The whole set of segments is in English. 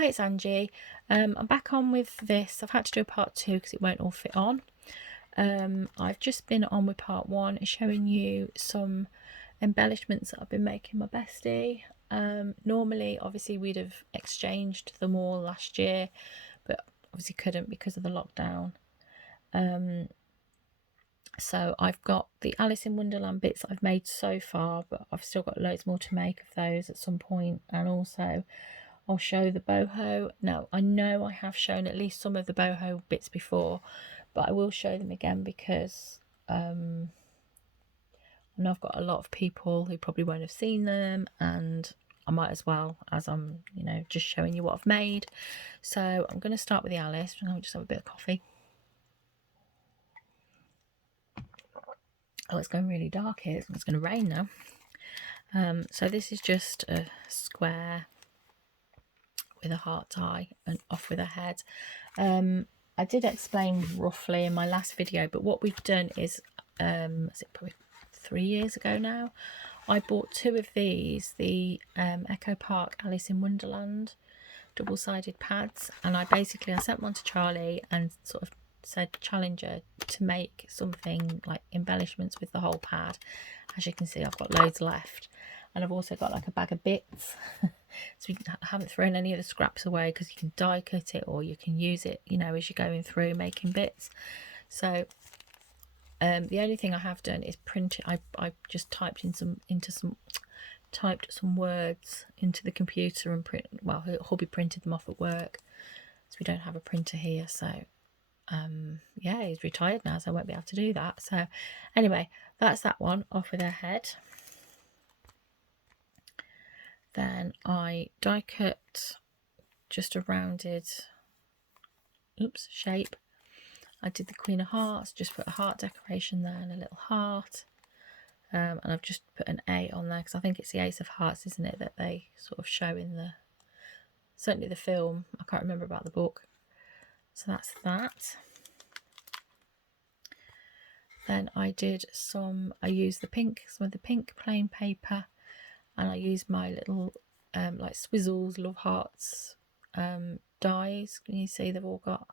Hi, it's Angie. I'm back on with this. I've had to do a part 2 because it won't all fit on. I've just been on with part 1, showing you some embellishments that I've been making my bestie. Normally, obviously, we'd have exchanged them all last year, but obviously couldn't because of the lockdown. So I've got the Alice in Wonderland bits that I've made so far, but I've still got loads more to make of those at some point, and also I'll show the boho. Now, I know I have shown at least some of the boho bits before, but I will show them again because I know I've got a lot of people who probably won't have seen them, and I might as well, as I'm, just showing you what I've made. So I'm going to start with the Alice, and I'll just have a bit of coffee. Oh, it's going really dark here. It's going to rain now. So this is just a square with a heart tie and off with a head. I did explain roughly in my last video, but what we've done is it probably 3 years ago now, I bought 2 of these, the Echo Park Alice in Wonderland double-sided pads, and I sent one to Charlie and sort of said challenge her to make something like embellishments with the whole pad. As you can see, I've got loads left, and I've also got like a bag of bits. So I haven't thrown any of the scraps away because you can die cut it or you can use it, as you're going through making bits. So the only thing I have done is print it. I just typed typed some words into the computer and hubby printed them off at work, so we don't have a printer here. So yeah, he's retired now, so I won't be able to do that. So anyway, that's that one off with her head. Then I die cut just a rounded shape. I did the Queen of Hearts, just put a heart decoration there and a little heart. And I've just put an A on there because I think it's the Ace of Hearts, isn't it, that they sort of show in certainly the film. I can't remember about the book. So that's that. Then I did I used some of the pink plain paper, and I used my little like Swizzles Love Hearts dies. Can you see they've all got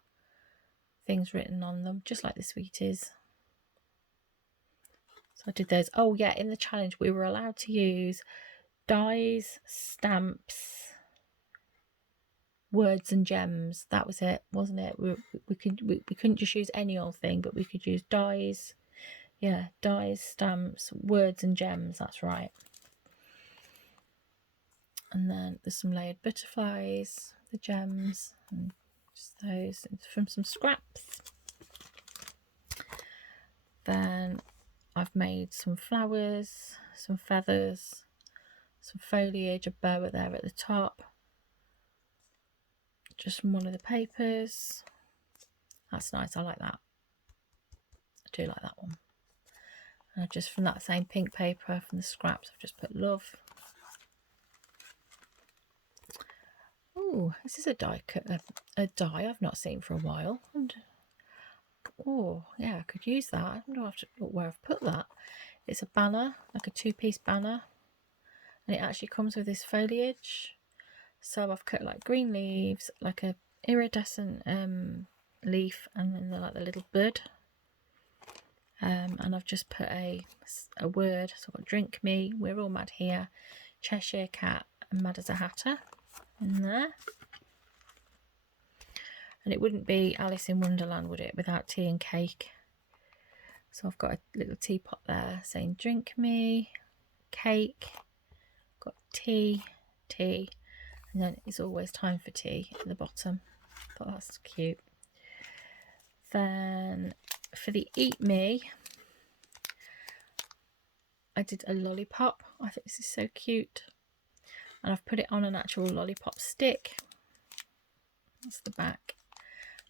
things written on them, just like the Sweeties. So I did those. Oh yeah, in the challenge we were allowed to use dies, stamps, words and gems. That was it, wasn't it? We couldn't just use any old thing, but we could use dies. Yeah, dies, stamps, words and gems. That's right. And then there's some layered butterflies, the gems, and just those from some scraps. Then I've made some flowers, some feathers, some foliage, a boa there at the top, just from one of the papers. That's nice, I like that. I do like that one. And just from that same pink paper, from the scraps, I've just put love. Oh, this is a die cut, a die I've not seen for a while. And oh yeah, I could use that. I don't know where I've put that. It's a banner, like a 2-piece banner, and it actually comes with this foliage. So I've cut like green leaves, like a iridescent leaf, and then like the little bud. And I've just put a word. So I've got drink me, we're all mad here, Cheshire Cat, and mad as a hatter in there. And it wouldn't be Alice in Wonderland, would it, without tea and cake? So I've got a little teapot there saying drink me, cake, got tea, and then it's always time for tea at the bottom. I thought that's cute. Then for the eat me, I did a lollipop. I think this is so cute. And I've put it on an actual lollipop stick. That's the back.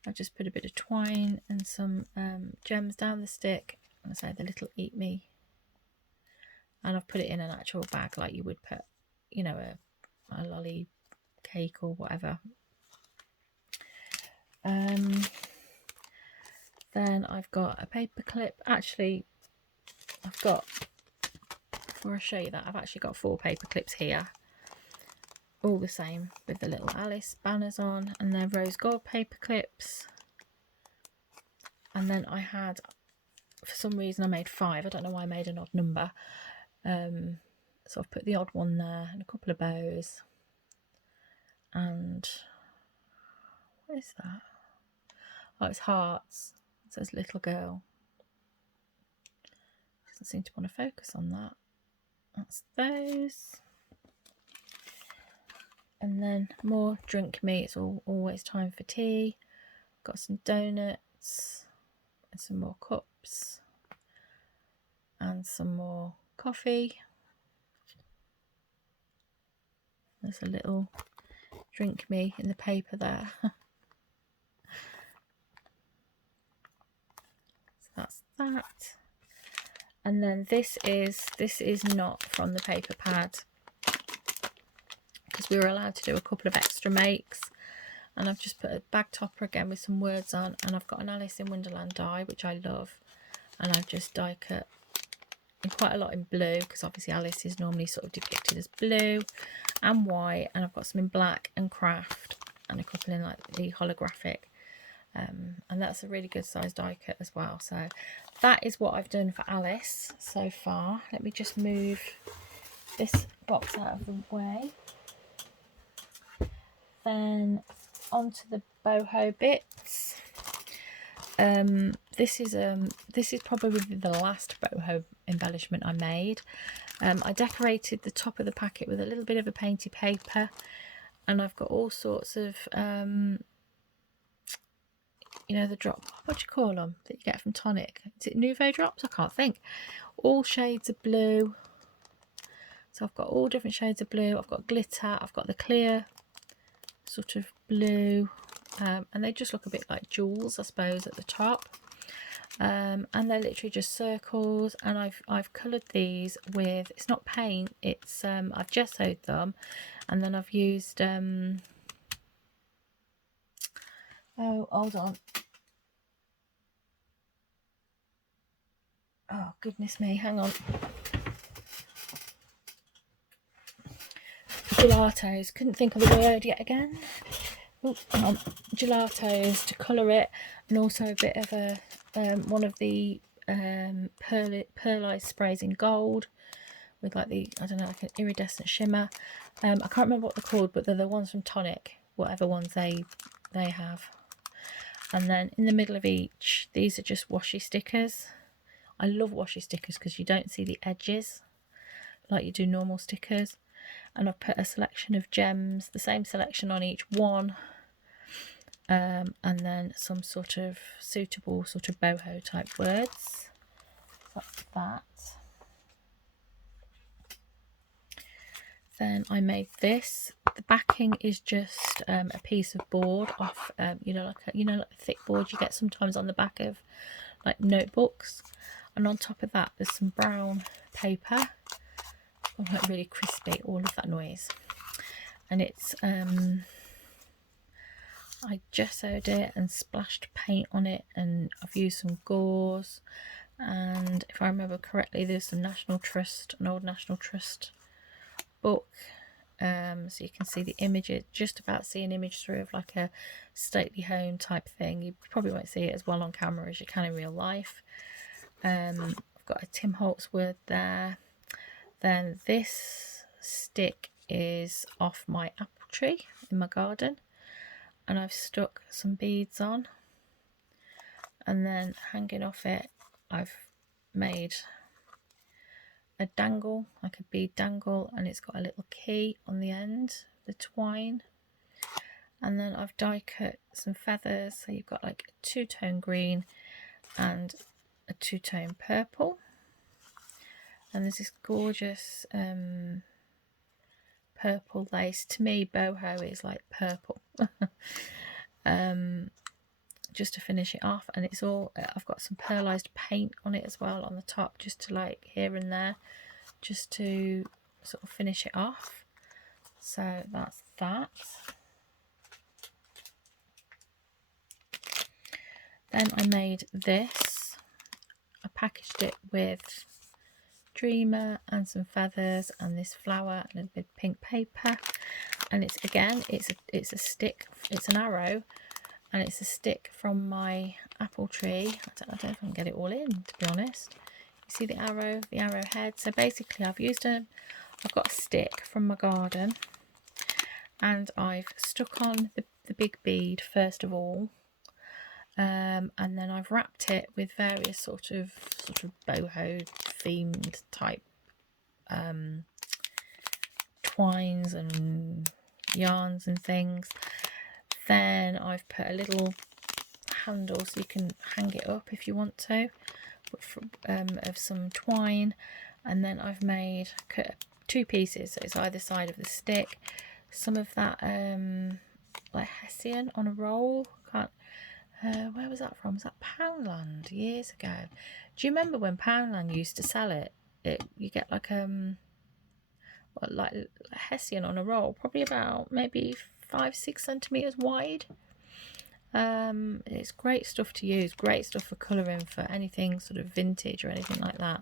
I've just put a bit of twine and some gems down the stick. And I say the little eat me. And I've put it in an actual bag like you would put, a lolly cake or whatever. Then I've got a paper clip. Actually, before I show you that, I've actually got 4 paper clips here. all the same with the little Alice banners on, and they're rose gold paper clips. And then I had, for some reason I made 5, I don't know why I made an odd number, so I've put the odd one there and a couple of bows. And what is that? Oh, it's hearts. It says little girl. Doesn't seem to want to focus on that. That's those. And then more drink me. It's always time for tea. Got some donuts and some more cups and some more coffee. There's a little drink me in the paper there. So that's that. And then this is not from the paper pad, because we were allowed to do a couple of extra makes, and I've just put a bag topper again with some words on, and I've got an Alice in Wonderland die, which I love, and I've just die cut quite a lot in blue, because obviously Alice is normally sort of depicted as blue and white, and I've got some in black and craft, and a couple in like the holographic, and that's a really good size die cut as well. So that is what I've done for Alice so far. Let me just move this box out of the way. Then onto the boho bits. This is probably the last boho embellishment I made. I decorated the top of the packet with a little bit of a painted paper, and I've got all sorts of you know, the drop, what do you call them that you get from Tonic? Is it Nouveau drops? I can't think. All shades of blue. So I've got all different shades of blue. I've got glitter. I've got the clear sort of blue, and they just look a bit like jewels, I suppose, at the top. And they're literally just circles, and I've coloured these with, it's not paint, it's I've gessoed them, and then I've used oh, hold on. Oh, goodness me, hang on. Gelatos, couldn't think of the word yet again. Oh, hang on. Gelatos to colour it, and also a bit of a one of the pearlized sprays in gold with like the, I don't know, like an iridescent shimmer. I can't remember what they're called, but they're the ones from Tonic, whatever ones they have. And then in the middle of each, these are just washi stickers. I love washi stickers because you don't see the edges like you do normal stickers. And I've put a selection of gems, the same selection on each one, and then some sort of suitable sort of boho type words. That's that. Then I made this. The backing is just a piece of board off, you know, like the thick board you get sometimes on the back of like notebooks, and on top of that there's some brown paper. Oh, like really crispy, all of that noise. And it's I gessoed it and splashed paint on it, and I've used some gauze, and if I remember correctly there's some National Trust, an old National Trust book, so you can see the images, just about see an image through of like a stately home type thing. You probably won't see it as well on camera as you can in real life. I've got a Tim Holtz word there. Then this stick is off my apple tree in my garden, and I've stuck some beads on, and then hanging off it I've made a dangle, like a bead dangle, and it's got a little key on the end, the twine. And then I've die cut some feathers, so you've got like a two-tone green and a two-tone purple. And there's this gorgeous purple lace. To me, boho is like purple. Just to finish it off, and it's all, I've got some pearlized paint on it as well on the top, just to like here and there, just to sort of finish it off. So that's that. Then I made this. I packaged it with Dreamer and some feathers and this flower and a little bit of pink paper, and it's it's a stick, it's an arrow, and it's a stick from my apple tree. I don't know if I can get it all in, to be honest. You see the arrow head. So basically I've got a stick from my garden, and I've stuck on the big bead first of all, and then I've wrapped it with various sort of boho themed type twines and yarns and things. Then I've put a little handle so you can hang it up if you want to, of some twine, and then I've cut 2 pieces, so it's either side of the stick, some of that like hessian on a roll. Where was that from? Was that Poundland years ago? Do you remember when Poundland used to sell it? You get like like hessian on a roll, probably about maybe 5-6 centimeters wide. It's great stuff to use, great stuff for colouring, for anything sort of vintage or anything like that.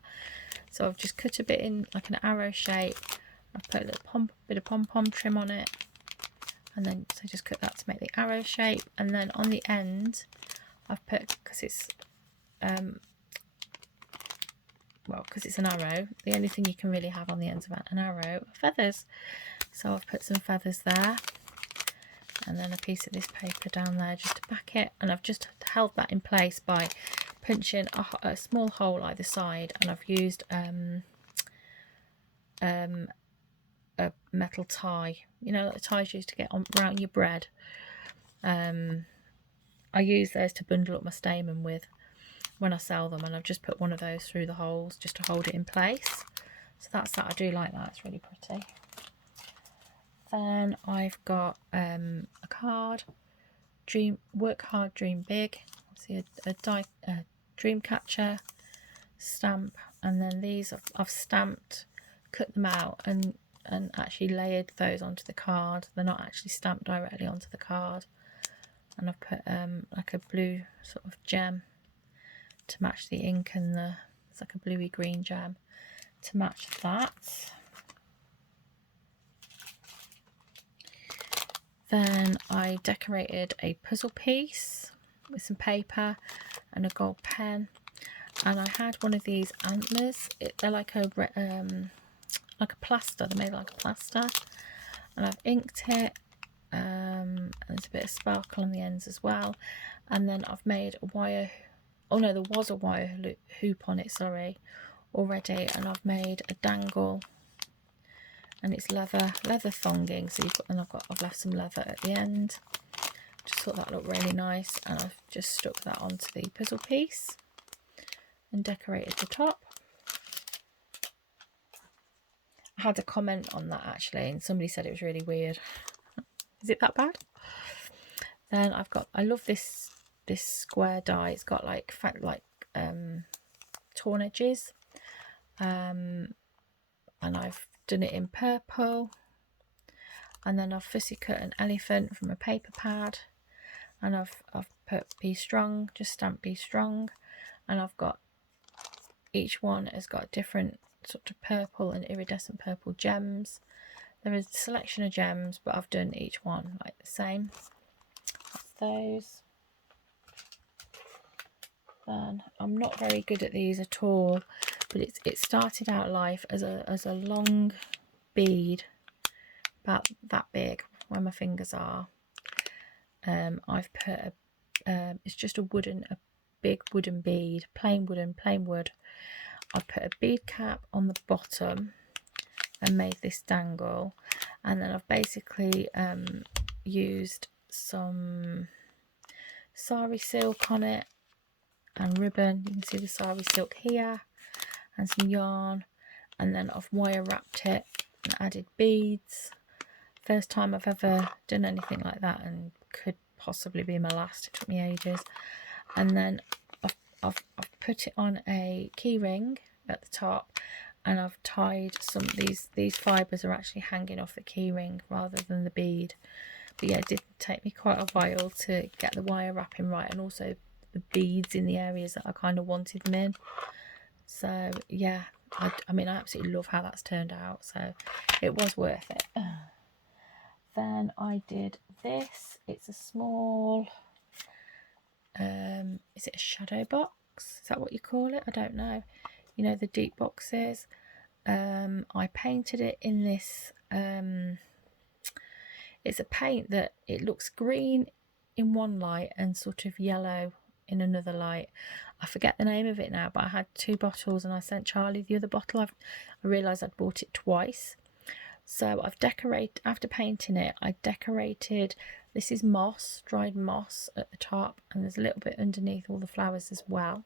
So I've just cut a bit in like an arrow shape. I've put a little bit of pom-pom trim on it, and then so just cut that to make the arrow shape. And then on the end I've put, because it's because it's an arrow, the only thing you can really have on the ends of an arrow are feathers. So I've put some feathers there, and then a piece of this paper down there just to back it, and I've just held that in place by punching a small hole either side, and I've used a metal tie, you know, like the ties you used to get around your bread. I use those to bundle up my stamen with when I sell them, and I've just put one of those through the holes just to hold it in place. So that's that. I do like that, it's really pretty. Then I've got a card, work hard, dream big. See a dream catcher stamp, and then these I've stamped, cut them out, and actually layered those onto the card. They're not actually stamped directly onto the card, and I've put like a blue sort of gem to match the ink, and it's like a bluey green gem to match that. Then I decorated a puzzle piece with some paper and a gold pen, and I had one of these antlers. They're like a plaster. They're made like a plaster, and I've inked it. There's a bit of sparkle on the ends as well, and then I've made a wire. Oh no, there was a wire hoop on it, sorry, already, and I've made a dangle, and it's leather thonging. So I've left some leather at the end. Just thought that looked really nice, and I've just stuck that onto the puzzle piece and decorated the top. I had a comment on that actually, and somebody said it was really weird. Is it that bad? Then I love this square die. It's got like torn edges, and I've done it in purple, and then I've fussy cut an elephant from a paper pad, and I've put be strong, just stamped be strong, and I've got, each one has got different sort of purple and iridescent purple gems. There is a selection of gems, but I've done each one like the same. That's those. Then I'm not very good at these at all, but it started out life as a long bead about that big, where my fingers are. I've put it's just a big wooden bead, plain wood. I've put a bead cap on the bottom and made this dangle, and then I've basically used some sari silk on it and ribbon. You can see the sari silk here, and some yarn, and then I've wire wrapped it and added beads. First time I've ever done anything like that, and could possibly be my last. It took me ages. And then I've put it on a key ring at the top, and I've tied some, these fibres are actually hanging off the key ring rather than the bead. But yeah, it did take me quite a while to get the wire wrapping right, and also the beads in the areas that I kind of wanted them in. So yeah, I mean, I absolutely love how that's turned out, so it was worth it. Then I did this. It's a small, is it a shadow box? Is that what you call it? I don't know. You know, the deep boxes. I painted it in this, it's a paint that it looks green in one light and sort of yellow in another light. I forget the name of it now, but I had 2 bottles and I sent Charlie the other bottle. I realised I'd bought it twice. So I've decorated, after painting it, I decorated, this is moss, dried moss at the top, and there's a little bit underneath all the flowers as well.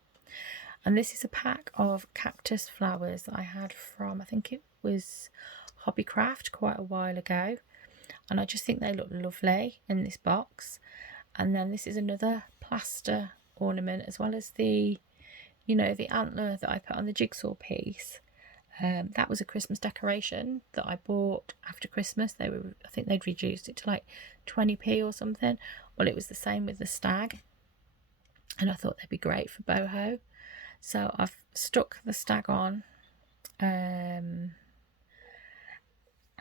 And this is a pack of cactus flowers that I had from, I think it was Hobbycraft quite a while ago. And I just think they look lovely in this box. And then this is another plaster ornament, as well as the, you know, the antler that I put on the jigsaw piece. That was a Christmas decoration that I bought after Christmas. I think they'd reduced it to like 20p or something. Well, it was the same with the stag, and I thought they'd be great for boho. So I've stuck the stag on, and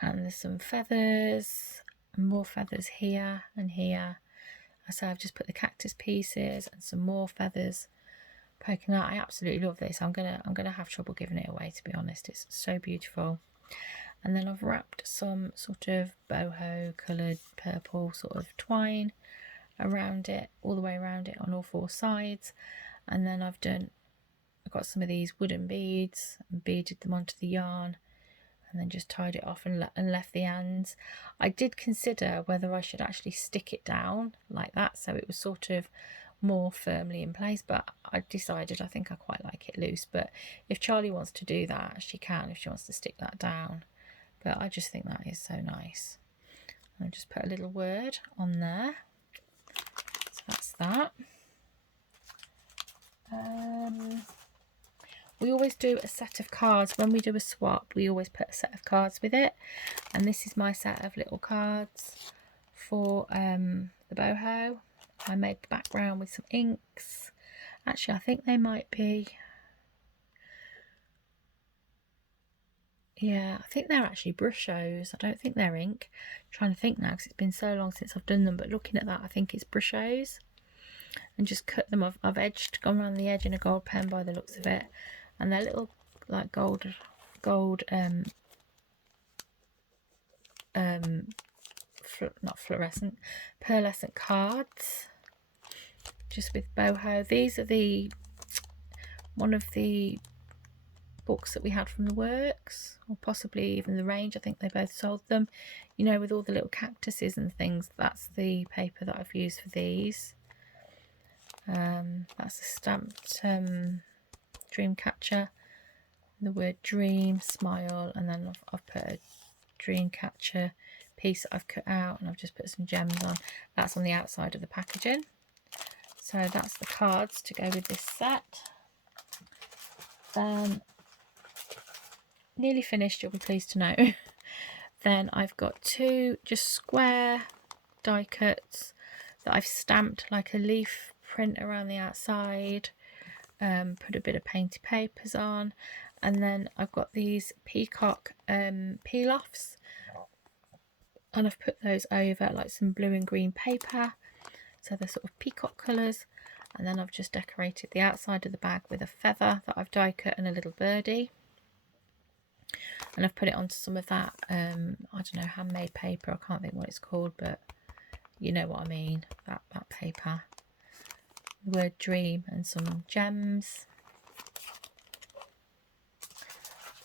there's some feathers and more feathers here and here. So I've just put the cactus pieces and some more feathers poking out. I absolutely love this. I'm gonna have trouble giving it away, to be honest. It's so beautiful. And then I've wrapped some sort of boho coloured purple sort of twine around it, all the way around it on all 4 sides. And then I've got some of these wooden beads and beaded them onto the yarn, and then just tied it off and left the ends. I did consider whether I should actually stick it down like that so it was sort of more firmly in place, but I decided I think I quite like it loose. But if Charlie wants to do that, she can, if she wants to stick that down. But I just think that is so nice. I'll just put a little word on there. So that's that. We always do a set of cards. When we do a swap, we always put a set of cards with it. And this is my set of little cards for the boho. I made the background with some inks. Actually, I think they might be, yeah, I think they're actually brushos. I don't think they're ink. I'm trying to think now because it's been so long since I've done them, but looking at that, I think it's brushos. And just cut them off. I've gone around the edge in a gold pen by the looks of it. And they're little like gold not fluorescent, pearlescent cards, just with boho. These are one of the books that we had from the works, or possibly even the range. I think they both sold them, you know, with all the little cactuses and things. That's the paper that I've used for these. That's a stamped dream catcher, the word dream, smile, and then I've put a dream catcher piece that I've cut out, and I've just put some gems on. That's on the outside of the packaging. So that's the cards to go with this set. Then, nearly finished, you'll be pleased to know. Then I've got 2 just square die cuts that I've stamped like a leaf print around the outside, put a bit of painted papers on, and then I've got these peacock peel-offs, and I've put those over like some blue and green paper, so they're sort of peacock colours. And then I've just decorated the outside of the bag with a feather that I've die cut and a little birdie, and I've put it onto some of that I don't know, handmade paper. I can't think what it's called, but you know what I mean, that paper. The word dream and some gems.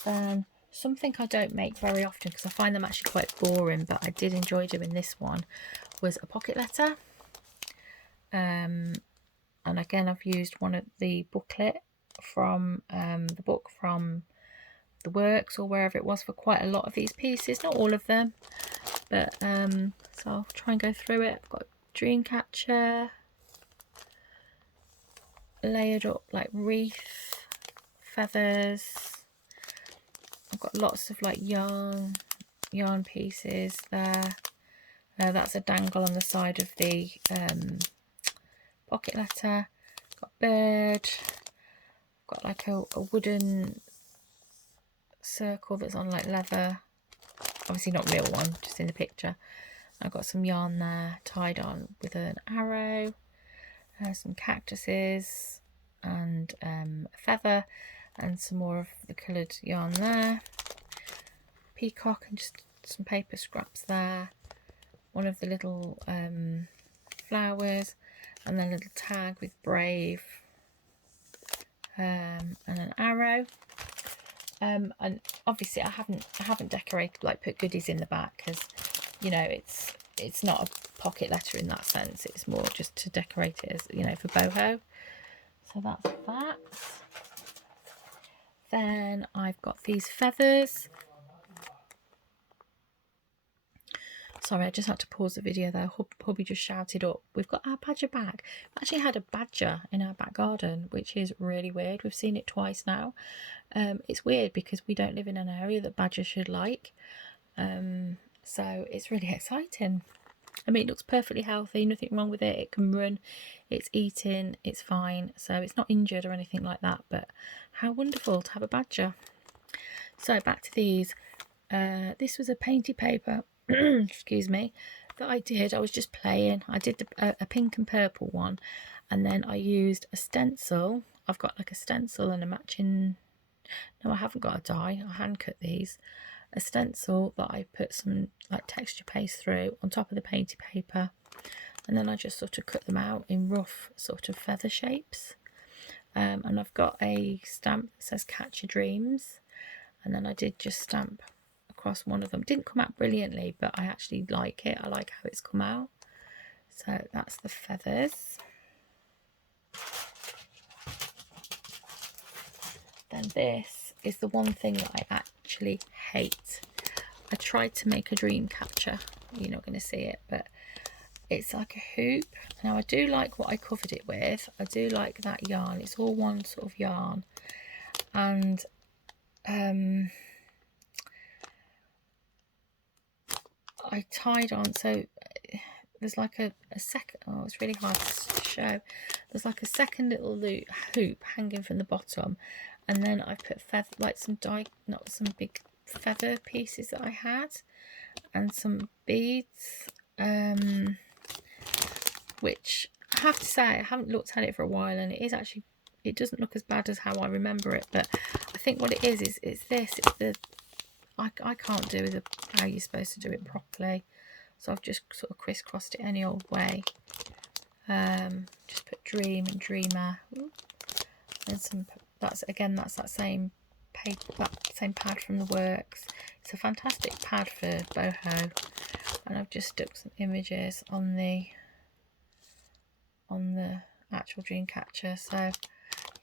Then something I don't make very often because I find them actually quite boring, but I did enjoy doing this one, was a pocket letter. And again, I've used one of the booklet from the book from the works or wherever it was for quite a lot of these pieces, not all of them, but so I'll try and go through it. I've got dream catcher, layered up like wreath, feathers. I've got lots of like yarn pieces there. That's a dangle on the side of the pocket letter. Got a bird. Got like a wooden circle that's on like leather. Obviously not real one, just in the picture. I've got some yarn there tied on with an arrow, some cactuses and a feather, and some more of the coloured yarn there, peacock, and just some paper scraps there, one of the little flowers, and then a little tag with brave, and an arrow. And obviously I haven't decorated, like put goodies in the back, because you know it's not a pocket letter in that sense. It's more just to decorate it as, you know, for boho. So that's that. Then I've got these feathers. Sorry, I just had to pause the video there. Hubby just shouted up, we've got our badger back. We actually had a badger in our back garden, which is really weird. We've seen it twice now. It's weird because we don't live in an area that badgers should like. So it's really exciting. I mean, it looks perfectly healthy, nothing wrong with it. It can run, it's eating, it's fine. So it's not injured or anything like that. But how wonderful to have a badger. So back to these. This was a painted paper, excuse me, that I did. I was just playing. I did a pink and purple one, and then I used a stencil. I've got like a stencil and a matching, no, I haven't got a die, I hand cut these. A stencil that I put some like texture paste through on top of the painted paper, and then I just sort of cut them out in rough sort of feather shapes. And I've got a stamp that says Catch Your Dreams, and then I did just stamp across one of them. Didn't come out brilliantly, but I actually like it. I like how it's come out. So that's the feathers. Then this is the one thing that I actually hate. I tried to make a dream catcher. You're not going to see it, but it's like a hoop. Now I do like what I covered it with. I do like that yarn. It's all one sort of yarn, and I tied on, so there's like a second, oh, it's really hard to show. There's like a second little hoop hanging from the bottom, and then I put feather, like some not some big feather pieces that I had, and some beads, which I have to say I haven't looked at it for a while, and it is actually, it doesn't look as bad as how I remember it. But I think what it is it's the I can't do how you're supposed to do it properly, so I've just sort of crisscrossed it any old way. Just put dream and dreamer, and some, that's that same paper, that same pad from the works. It's a fantastic pad for boho, and I've just stuck some images on the actual dream catcher. So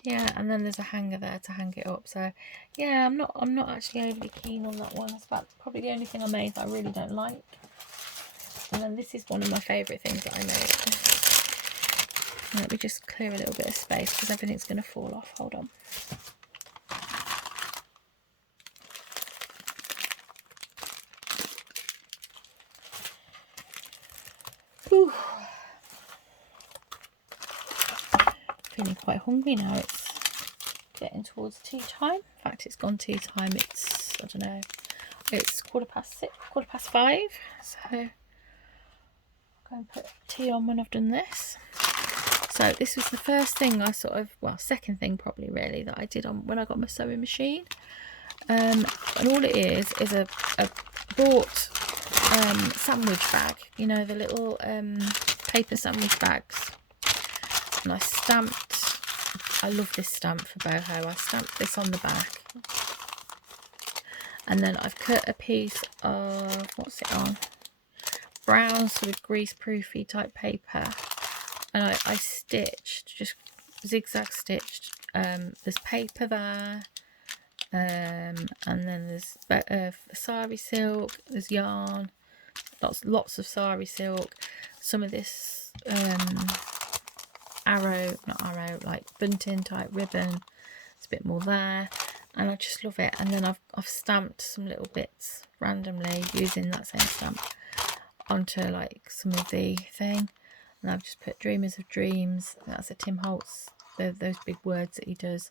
yeah, and then there's a hanger there to hang it up. So yeah, I'm not actually overly keen on that one. That's about probably the only thing I made that I really don't like. And then this is one of my favourite things that I made. Let me just clear a little bit of space because everything's going to fall off. Hold on. Whew. Feeling quite hungry now. It's getting towards tea time. In fact, it's gone tea time. It's, I don't know, it's 5:15. So I'll go and put tea on when I've done this. So this was the first thing I sort of, well, second thing probably really, that I did on when I got my sewing machine. And all it is a bought sandwich bag, you know, the little paper sandwich bags. And I stamped, I love this stamp for boho, I stamped this on the back. And then I've cut a piece of, what's it on? Brown sort of greaseproofy type paper. And I stitched, just zigzag stitched, there's paper there. And then there's sari silk, there's yarn, lots of sari silk, some of this like bunting type ribbon, there's a bit more there, and I just love it. And then I've stamped some little bits randomly using that same stamp onto like some of the thing, and I've just put Dreamers of Dreams, that's a Tim Holtz, those big words that he does,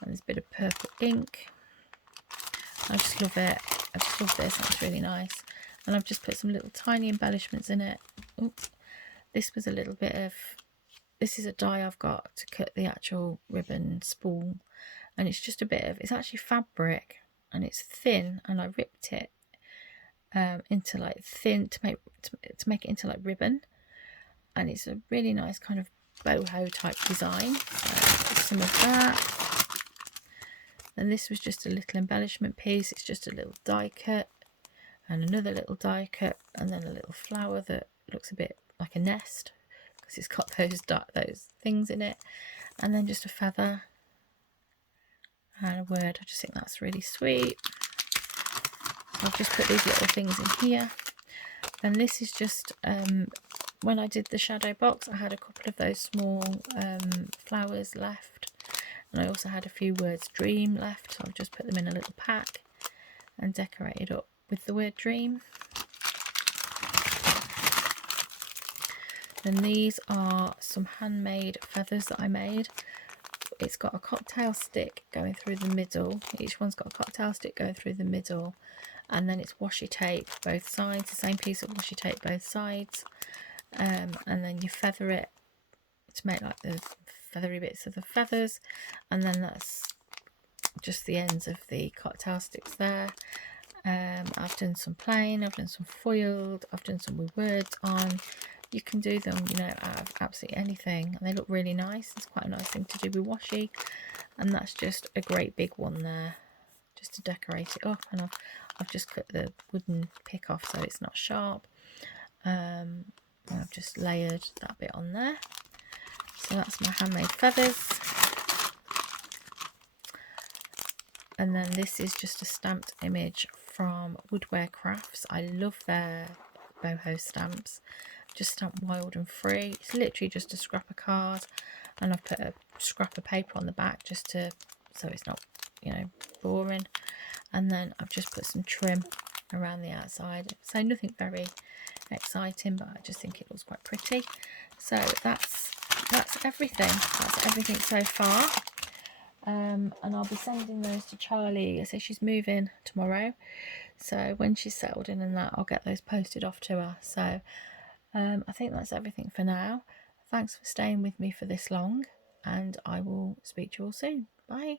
and there's a bit of purple ink. I just love it. I just love this. That's really nice. and I've just put some little tiny embellishments in it. Oops. This was a little bit of, this is a die I've got to cut the actual ribbon spool, and it's just a bit of, it's actually fabric and it's thin, and I ripped it into like thin to make it into like ribbon, and it's a really nice kind of boho type design. So some of that, and this was just a little embellishment piece. It's just a little die cut and another little die cut, and then a little flower that looks a bit like a nest because it's got those things in it, and then just a feather and a word. I just think that's really sweet. So I've just put these little things in here. And this is just when I did the shadow box, I had a couple of those small flowers left, and I also had a few words dream left, so I've just put them in a little pack and decorated up with the word dream. And these are some handmade feathers that I made. It's got a cocktail stick going through the middle. Each one's got a cocktail stick going through the middle, and then it's washi tape both sides, the same piece of washi tape both sides, and then you feather it to make like the feathery bits of the feathers, and then that's just the ends of the cocktail sticks there. I've done some plain, I've done some foiled, I've done some with words on. You can do them, you know, out of absolutely anything, and they look really nice. It's quite a nice thing to do with washi, and that's just a great big one there, just to decorate it up. And I've just cut the wooden pick off so it's not sharp. I've just layered that bit on there. So that's my handmade feathers. And then this is just a stamped image from Woodware Crafts. I love their boho stamps. Just stamped wild and free. It's literally just a scrap of card, and I've put a scrap of paper on the back just to, so it's not, you know, boring. And then I've just put some trim around the outside. So nothing very exciting, but I just think it looks quite pretty. So that's everything. That's everything so far. And I'll be sending those to Charlie. So she's moving tomorrow, so when she's settled in and that, I'll get those posted off to her. So I think that's everything for now. Thanks for staying with me for this long, and I will speak to you all soon. Bye.